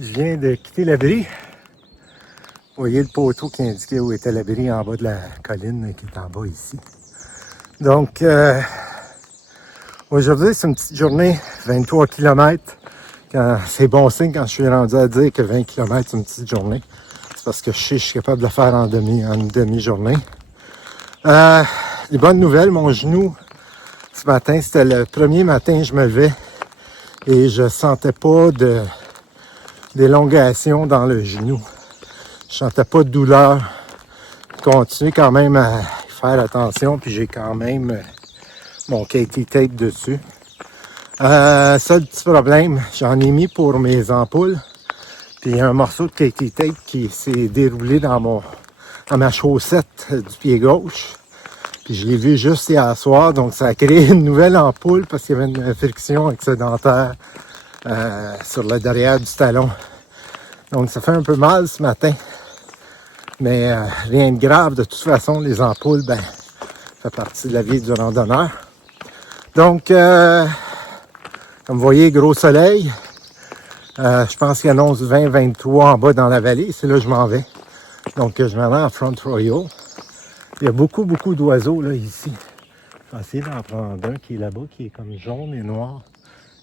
Je viens de quitter l'abri. Vous voyez le poteau qui indiquait où était l'abri en bas de la colline qui est en bas ici. Donc, aujourd'hui, c'est une petite journée, 23 km. C'est bon signe quand je suis rendu à dire que 20 km, c'est une petite journée. C'est parce que je suis capable de le faire en une demi-journée. Les bonnes nouvelles, mon genou, ce matin, c'était le premier matin, je me levais et je sentais pas d'élongation dans le genou. Je sentais pas de douleur. Je continue quand même à faire attention, puis j'ai quand même mon KT tape dessus. Seul petit problème, j'en ai mis pour mes ampoules, puis il y a un morceau de KT tape qui s'est déroulé dans ma chaussette du pied gauche. Puis je l'ai vu juste hier soir, donc ça a créé une nouvelle ampoule parce qu'il y avait une friction excédentaire sur le derrière du talon. Donc ça fait un peu mal ce matin, mais rien de grave. De toute façon, les ampoules, ça fait partie de la vie du randonneur. Donc, comme vous voyez, gros soleil. Je pense qu'il annonce 20-23 en bas dans la vallée. C'est là que je m'en vais. Donc, je m'en vais à Front Royal. Il y a beaucoup d'oiseaux là ici. Je vais essayer d'en prendre un qui est là-bas, qui est comme jaune et noir.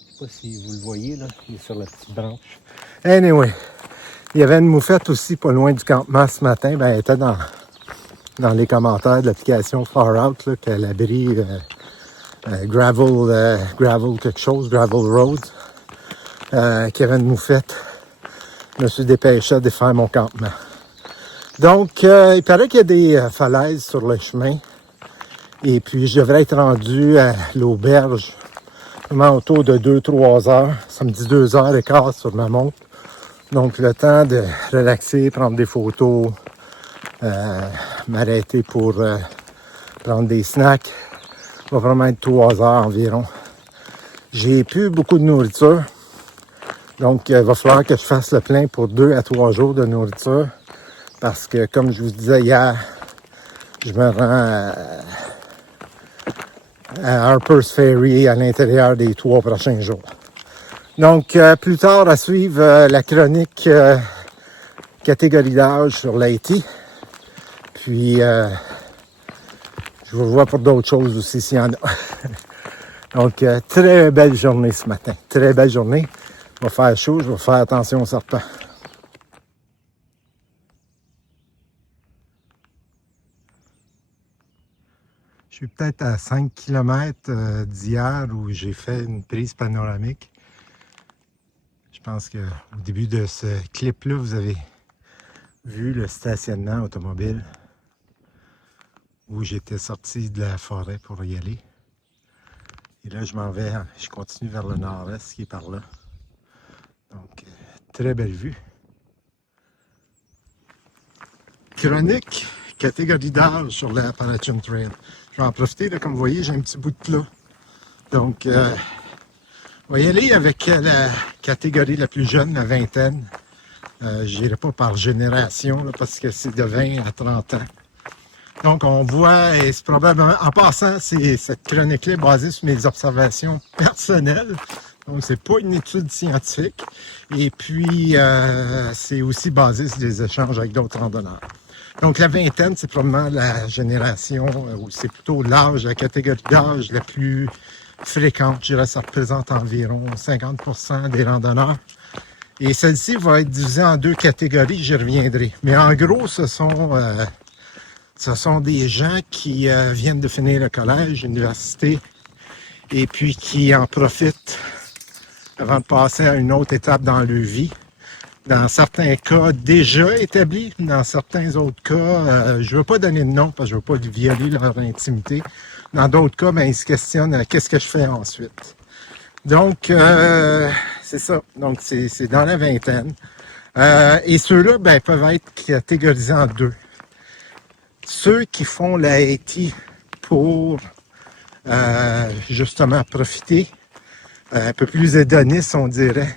Je sais pas si vous le voyez, là. Il est sur la petite branche. Anyway, il y avait une moufette aussi pas loin du campement ce matin. Elle était dans les commentaires de l'application Far Out, là, qu'elle abri gravel quelque chose, gravel road, qu'il y avait une moufette. Je me suis dépêché de défaire mon campement. Donc, il paraît qu'il y a des falaises sur le chemin. Et puis, je devrais être rendu à l'auberge vraiment autour de 2-3 heures. Ça me dit 2h15 sur ma montre. Donc, le temps de relaxer, prendre des photos, m'arrêter pour prendre des snacks. Ça va vraiment être 3 heures environ. J'ai plus beaucoup de nourriture. Donc, il va falloir que je fasse le plein pour 2 à 3 jours de nourriture. Parce que, comme je vous disais hier, je me rends à Harper's Ferry à l'intérieur des 3 prochains jours. Donc, plus tard à suivre la chronique catégorie d'âge sur l'Haïti. Puis, je vous vois pour d'autres choses aussi s'il y en a. Donc, très belle journée ce matin. Très belle journée. Il va faire chaud, je vais faire attention aux serpents. Je suis peut-être à 5 km d'hier où j'ai fait une prise panoramique. Je pense qu'au début de ce clip-là, vous avez vu le stationnement automobile où j'étais sorti de la forêt pour y aller. Et là, je continue vers le nord-est qui est par là. Donc, très belle vue. Chronique, catégorie d'âge sur l'Appalachian Trail. Je vais en profiter, là, comme vous voyez, j'ai un petit bout de plat. Donc, on va y aller avec la catégorie la plus jeune, la vingtaine. Je n'irai pas par génération, là, parce que c'est de 20 à 30 ans. Donc, on voit, et c'est probablement, en passant, cette chronique-là est basée sur mes observations personnelles. Donc, c'est pas une étude scientifique. Et puis, c'est aussi basé sur des échanges avec d'autres randonneurs. Donc, la vingtaine, c'est probablement la génération, ou c'est plutôt l'âge, la catégorie d'âge la plus fréquente. Je dirais ça représente environ 50% des randonneurs. Et celle-ci va être divisée en 2 catégories, j'y reviendrai. Mais en gros, ce sont des gens qui viennent de finir le collège, l'université, et puis qui en profitent avant de passer à une autre étape dans leur vie. Dans certains cas déjà établis, dans certains autres cas, je ne veux pas donner de nom parce que je ne veux pas violer leur intimité. Dans d'autres cas, ils se questionnent qu'est-ce que je fais ensuite. Donc, c'est ça. Donc, c'est dans la vingtaine. Et ceux-là, peuvent être catégorisés en 2. Ceux qui font la Haïti pour justement profiter, un peu plus hédoniste, on dirait.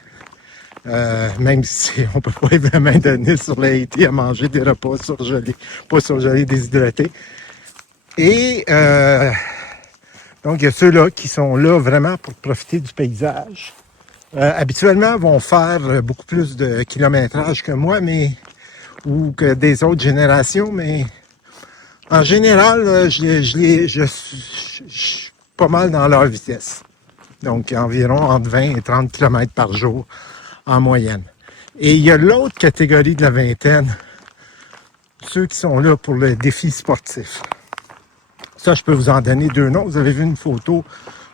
Même si on peut pas être vraiment hédoniste sur la Haïti à manger des repas surgelés, pas surgelés, déshydratés. Et donc, il y a ceux-là qui sont là vraiment pour profiter du paysage. habituellement vont faire beaucoup plus de kilométrage que moi, ou que des autres générations, mais en général, je suis pas mal dans leur vitesse. Donc environ entre 20 et 30 km par jour en moyenne. Et il y a l'autre catégorie de la vingtaine, ceux qui sont là pour le défi sportif. Ça, je peux vous en donner deux noms. Vous avez vu une photo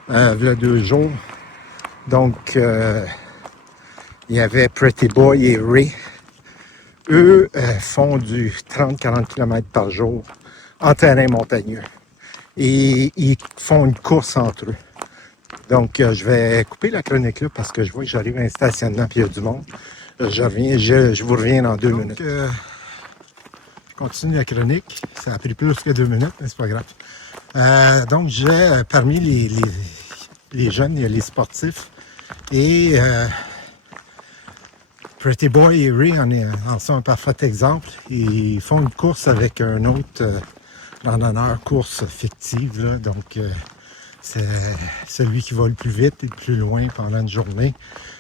il y a 2 jours. Donc, il y avait Pretty Boy et Ray. Eux font du 30-40 km par jour en terrain montagneux. Et ils font une course entre eux. Donc, je vais couper la chronique là parce que je vois que j'arrive à un stationnement et il y a du monde. Je vous reviens dans 2 minutes. Je continue la chronique. Ça a pris plus que 2 minutes, mais c'est pas grave. Donc, j'ai parmi les jeunes, il y a les sportifs. Et Pretty Boy et Ray en sont un parfait exemple. Ils font une course avec un autre randonneur, course fictive. Là. Donc, c'est celui qui va le plus vite et le plus loin pendant une journée.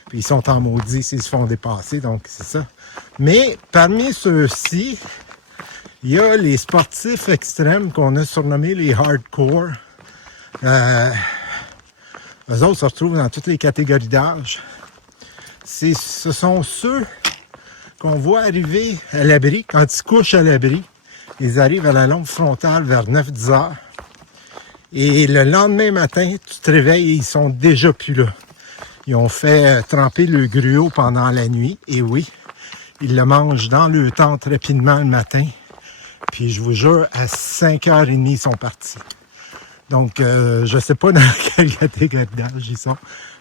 Puis ils sont en maudit s'ils se font dépasser, donc c'est ça. Mais parmi ceux-ci, il y a les sportifs extrêmes qu'on a surnommés les hardcore. Eux autres se retrouvent dans toutes les catégories d'âge. Ce sont ceux qu'on voit arriver à l'abri, quand ils se couchent à l'abri. Ils arrivent à la longue frontale vers 9-10 heures. Et le lendemain matin, tu te réveilles et ils sont déjà plus là. Ils ont fait tremper le gruau pendant la nuit. Et oui, ils le mangent dans le tente rapidement le matin. Puis je vous jure, à 5h30, ils sont partis. Donc, je ne sais pas dans quelle catégorie d'âge ils sont,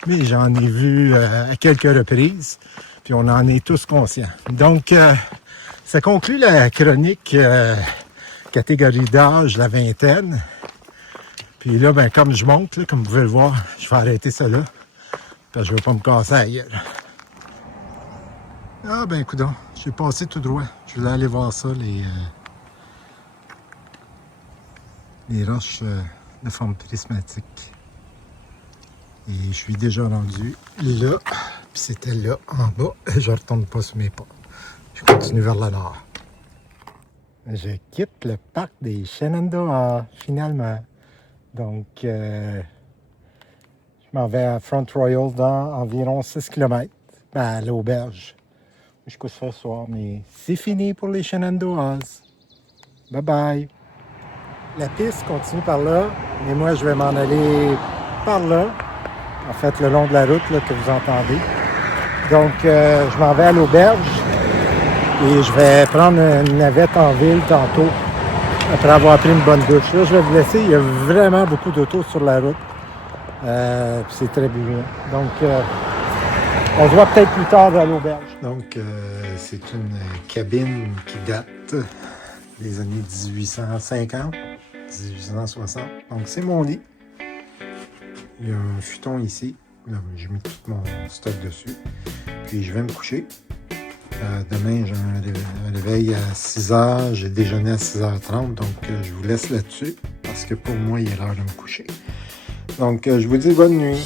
mais j'en ai vu à quelques reprises. Puis on en est tous conscients. Donc, ça conclut la chronique catégorie d'âge, la vingtaine. Puis là, ben, comme je monte, là, comme vous pouvez le voir, je vais arrêter ça là. Parce que je ne veux pas me casser la gueule. Ah ben, coudonc, j'ai passé tout droit. Je voulais aller voir ça, les roches de forme prismatique. Et je suis déjà rendu là. Puis c'était là, en bas. Je ne retourne pas sur mes pas. Je continue vers le nord. Je quitte le parc des Shenandoah, finalement. Donc, je m'en vais à Front Royal dans environ 6 km, à l'auberge. Je couche ce soir, mais c'est fini pour les Shenandoahs. Bye bye. La piste continue par là, mais moi je vais m'en aller par là. En fait, le long de la route là, que vous entendez. Donc, je m'en vais à l'auberge et je vais prendre une navette en ville tantôt. Après avoir pris une bonne douche. Là, je vais vous laisser. Il y a vraiment beaucoup d'autos sur la route. C'est très bruyant. Donc, on se voit peut-être plus tard à l'auberge. Donc, c'est une cabine qui date des années 1850, 1860. Donc, c'est mon lit. Il y a un futon ici. Là, j'ai mis tout mon stock dessus. Puis, je vais me coucher. Demain, j'ai un réveil à 6h, j'ai déjeuné à 6h30, donc je vous laisse là-dessus, parce que pour moi, il est l'heure de me coucher. Donc, je vous dis bonne nuit.